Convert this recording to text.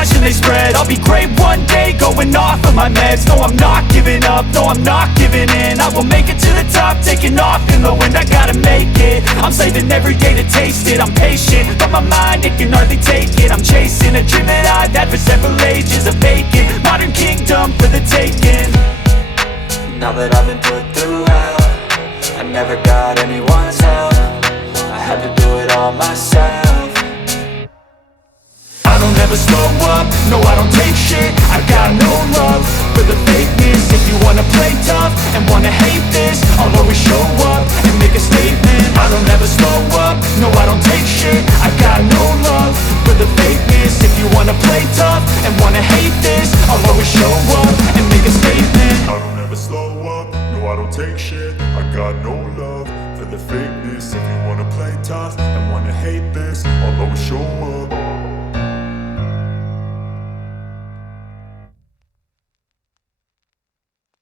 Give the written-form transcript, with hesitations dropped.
mirage and they spread. I'll be great one day, going off of my meds. No, I'm not giving up, no, I'm not giving in. I will make it to the top, taking off in the wind. I gotta make it, I'm saving every day to taste it. I'm patient, but my mind, it can hardly take it. I'm chasing a dream that I've had for several ages. A vacant, modern kingdom for the taking. Now that I've been put through hell, I never got anyone's help. I had to do it all myself. I don't ever slow up, no I don't take shit. I got no love for the fakeness. If you wanna play tough and wanna hate this, I'll always show up and make a statement. I don't ever slow up, no I don't take shit. I got no love for the fakeness. If you wanna play tough and wanna hate this, I'll always show up and make a statement. I don't ever slow up, no I don't take shit. I got no love for the fakeness. If you wanna play tough and wanna hate this, I'll always show up.